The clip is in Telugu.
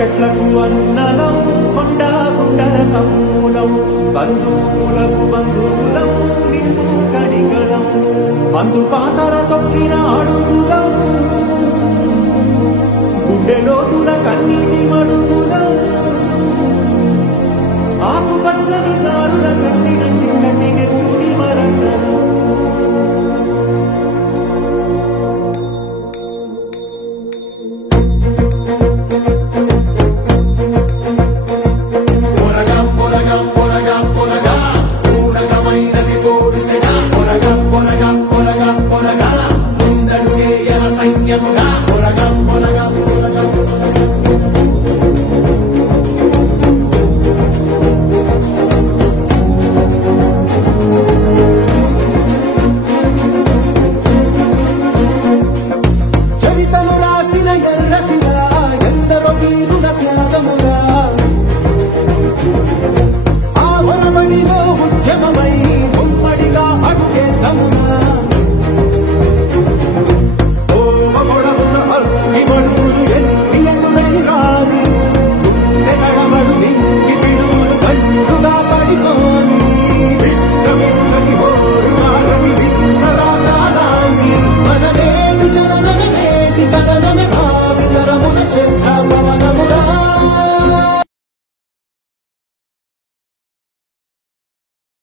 చెట్లకు అన్నలం కొండా గుండల తమ్ములం బంధువులకు బంధువులం నిండు కడిగలం మందు పాతర తొక్కిన అడుగులం గుండెలోతుల కన్నీటి మడుగులం ఆకుపచ్చని దారుల కట్టిన చిక్కటి నెత్తుడి మరకం